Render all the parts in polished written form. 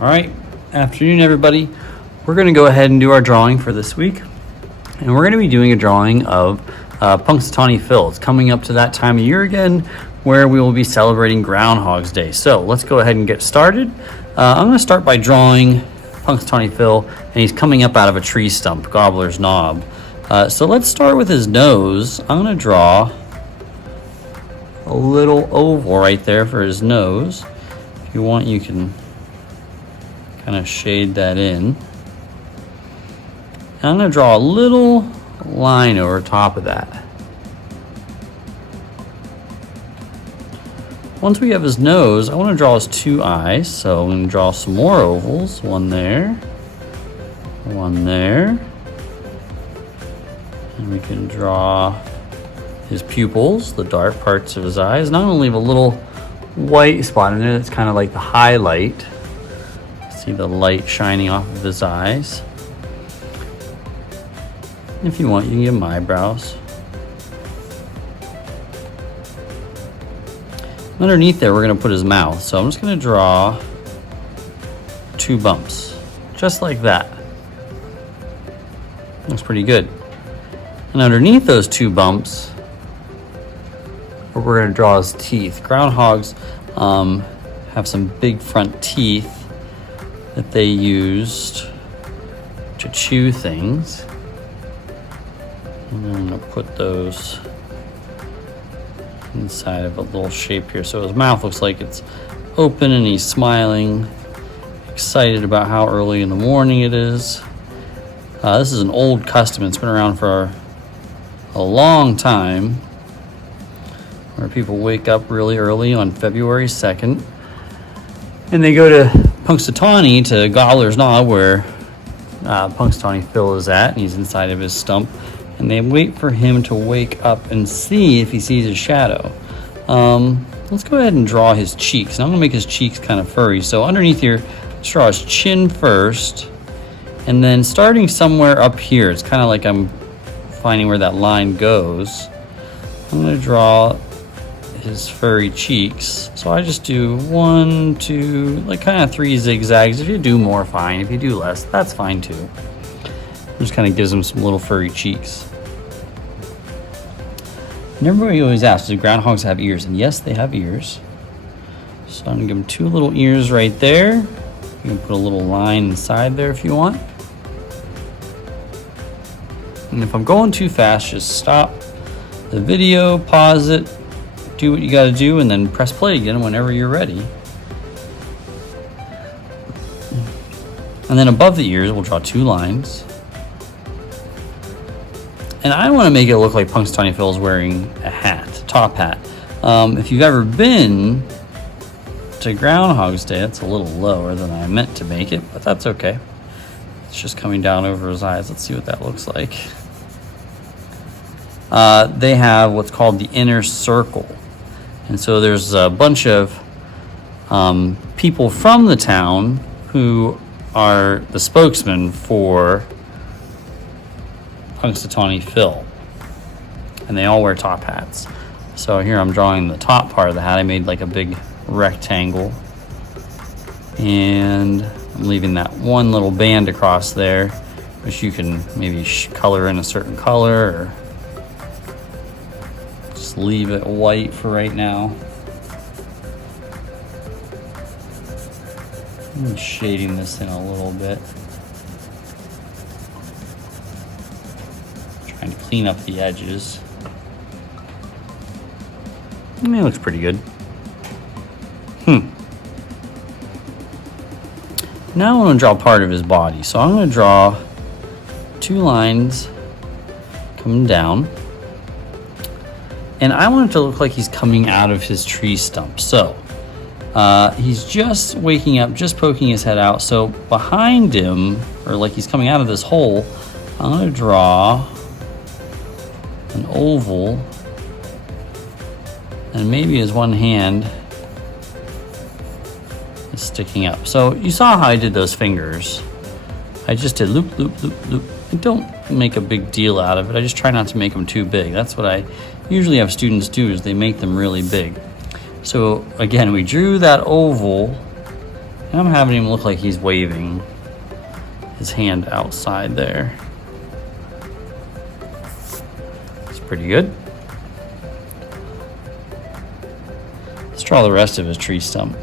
All right, afternoon everybody. We're going to go ahead and do our drawing for this week. And we're going to be doing a drawing of Punxsutawney Phil. It's coming up to that time of year again where we will be celebrating Groundhog's Day. So let's go ahead and get started. I'm going to start by drawing Punxsutawney Phil, and he's coming up out of a tree stump, Gobbler's Knob. So let's start with his nose. I'm going to draw a little oval right there for his nose. If you want, you can kind of shade that in. And I'm going to draw a little line over top of that. Once we have his nose, I want to draw his two eyes. So I'm going to draw some more ovals. One there. One there. And we can draw his pupils, the dark parts of his eyes. And I'm going to leave a little white spot in there that's kind of like the highlight. See the light shining off of his eyes. If you want, you can give him eyebrows. Underneath there, we're going to put his mouth. So I'm just going to draw two bumps, just like that. Looks pretty good. And underneath those two bumps, we're going to draw his teeth. Groundhogs have some big front teeth that they used to chew things. And I'm going to put those inside of a little shape here. So his mouth looks like it's open and he's smiling, excited about how early in the morning it is. This is an old custom. It's been around for a long time, where people wake up really early on February 2nd and they go to Punxsutawney, to Gobbler's Knob, where Punxsutawney Phil is at, and he's inside of his stump, and they wait for him to wake up and see if he sees his shadow. Let's go ahead and draw his cheeks. And I'm gonna make his cheeks kind of furry. So underneath here, let's draw his chin first, and then starting somewhere up here, it's kind of like I'm finding where that line goes. I'm gonna draw his furry cheeks. So I just do 1, 2, like kind of 3 zigzags. If you do more, fine. If you do less, that's fine too. Just kind of gives him some little furry cheeks. And everybody always asks, do groundhogs have ears? And yes, they have ears. So I'm gonna give them 2 little ears right there. You can put a little line inside there if you want. And if I'm going too fast, just stop the video, pause it, do what you gotta do, and then press play again whenever you're ready. And then above the ears, we'll draw 2 lines. And I want to make it look like Punxsutawney Phil is wearing a hat, a top hat. If you've ever been to Groundhog's Day, it's a little lower than I meant to make it, but that's okay. It's just coming down over his eyes. Let's see what that looks like. They have what's called the inner circle. And so there's a bunch of people from the town who are the spokesman for Punxsutawney Phil, and they all wear top hats. So here I'm drawing the top part of the hat. I made like a big rectangle, and I'm leaving that one little band across there, which you can maybe color in a certain color, or just leave it white for right now. I'm shading this in a little bit. Trying to clean up the edges. I mean, it looks pretty good. Now I want to draw part of his body. So I'm going to draw 2 lines coming down. And I want it to look like he's coming out of his tree stump. So he's just waking up, just poking his head out. So behind him, or like he's coming out of this hole, I'm going to draw an oval, and maybe his one hand is sticking up. So you saw how I did those fingers. I just did loop, loop, loop, loop. I don't make a big deal out of it. I just try not to make them too big. That's what I usually have students do, is they make them really big. So again, we drew that oval And I'm having him look like he's waving his hand outside there. It's pretty good. Let's draw the rest of his tree stump.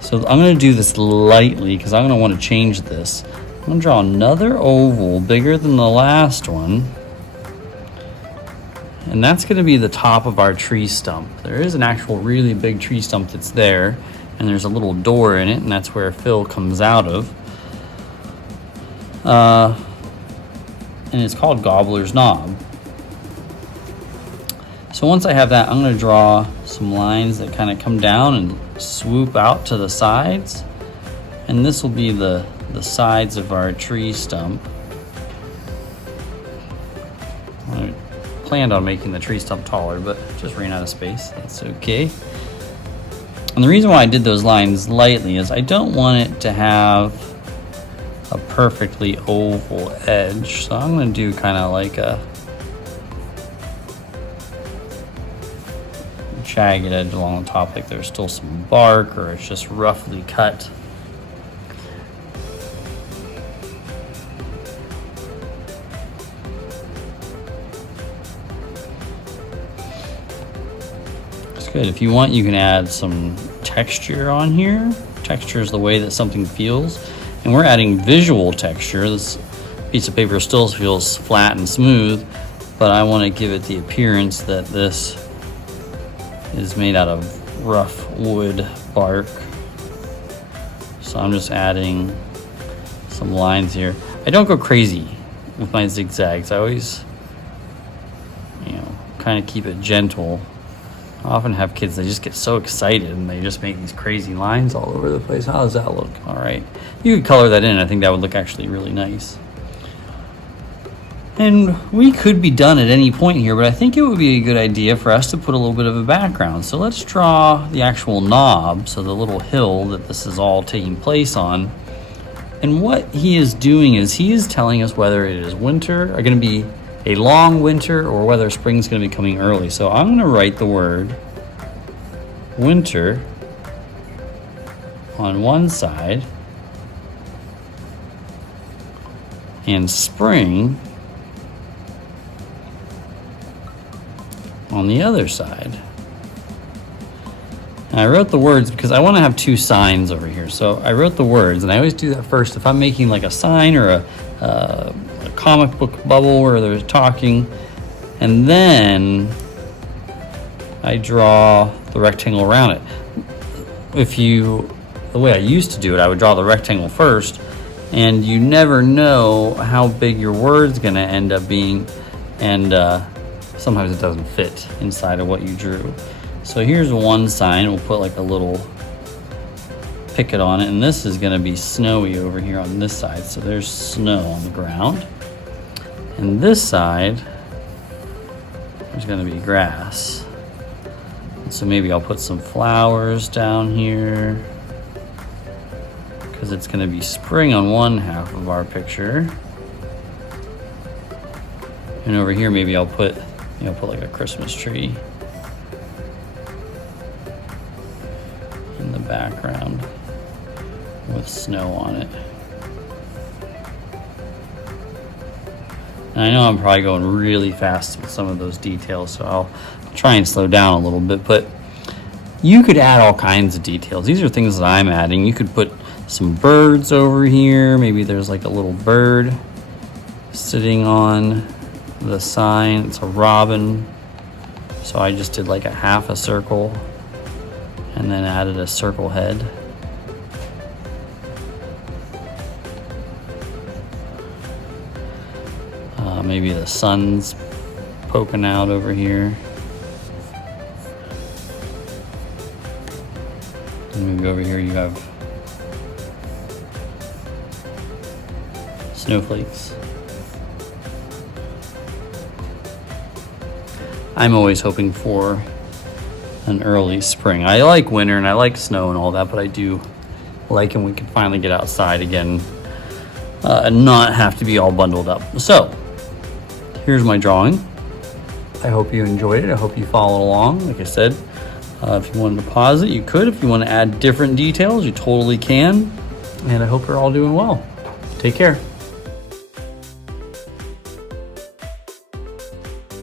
So I'm going to do this lightly because I'm going to want to change this. I'm going to draw another oval bigger than the last one. And that's going to be the top of our tree stump. There is an actual really big tree stump that's there. And there's a little door in it, and that's where Phil comes out of. And it's called Gobbler's Knob. So once I have that, I'm going to draw some lines that kind of come down and swoop out to the sides. And this will be the sides of our tree stump. I planned on making the tree stump taller, but just ran out of space. That's okay. And the reason why I did those lines lightly is I don't want it to have a perfectly oval edge. So I'm going to do kind of like a jagged edge along the top, like there's still some bark or it's just roughly cut. Good. If you want, you can add some texture on here. Texture is the way that something feels. And we're adding visual texture. This piece of paper still feels flat and smooth, but I want to give it the appearance that this is made out of rough wood bark. So I'm just adding some lines here. I don't go crazy with my zigzags. I always, kind of keep it gentle. I often have kids, they just get so excited and they just make these crazy lines all over the place. How does that look? All right. You could color that in. I think that would look actually really nice. And we could be done at any point here, but I think it would be a good idea for us to put a little bit of a background. So let's draw the actual knob, so the little hill that this is all taking place on. And what he is doing is he is telling us whether it is winter, or going to be a long winter, or whether spring's going to be coming early. So I'm going to write the word winter on one side and spring on the other side. And I wrote the words because I want to have two signs over here. So I wrote the words, and I always do that first. If I'm making like a sign or a comic book bubble where they're talking, and then I draw the rectangle around it. The way I used to do it, I would draw the rectangle first, and you never know how big your word's gonna end up being, and sometimes it doesn't fit inside of what you drew. So here's one sign. We'll put like a little picket on it, and this is gonna be snowy over here on this side. So there's snow on the ground. And this side, there's gonna be grass. And so maybe I'll put some flowers down here because it's gonna be spring on one half of our picture. And over here, maybe I'll put like a Christmas tree in the background with snow on it. And I know I'm probably going really fast with some of those details, so I'll try and slow down a little bit, but you could add all kinds of details. These are things that I'm adding. You could put some birds over here. Maybe there's like a little bird sitting on the sign. It's a robin. So I just did like a half a circle and then added a circle head. Maybe the sun's poking out over here. And maybe over here you have snowflakes. I'm always hoping for an early spring. I like winter and I like snow and all that, but I do like when we can finally get outside again and not have to be all bundled up. So here's my drawing. I hope you enjoyed it. I hope you followed along. Like I said, If you want to pause it, you could. If you want to add different details, you totally can. And I hope you're all doing well. Take care.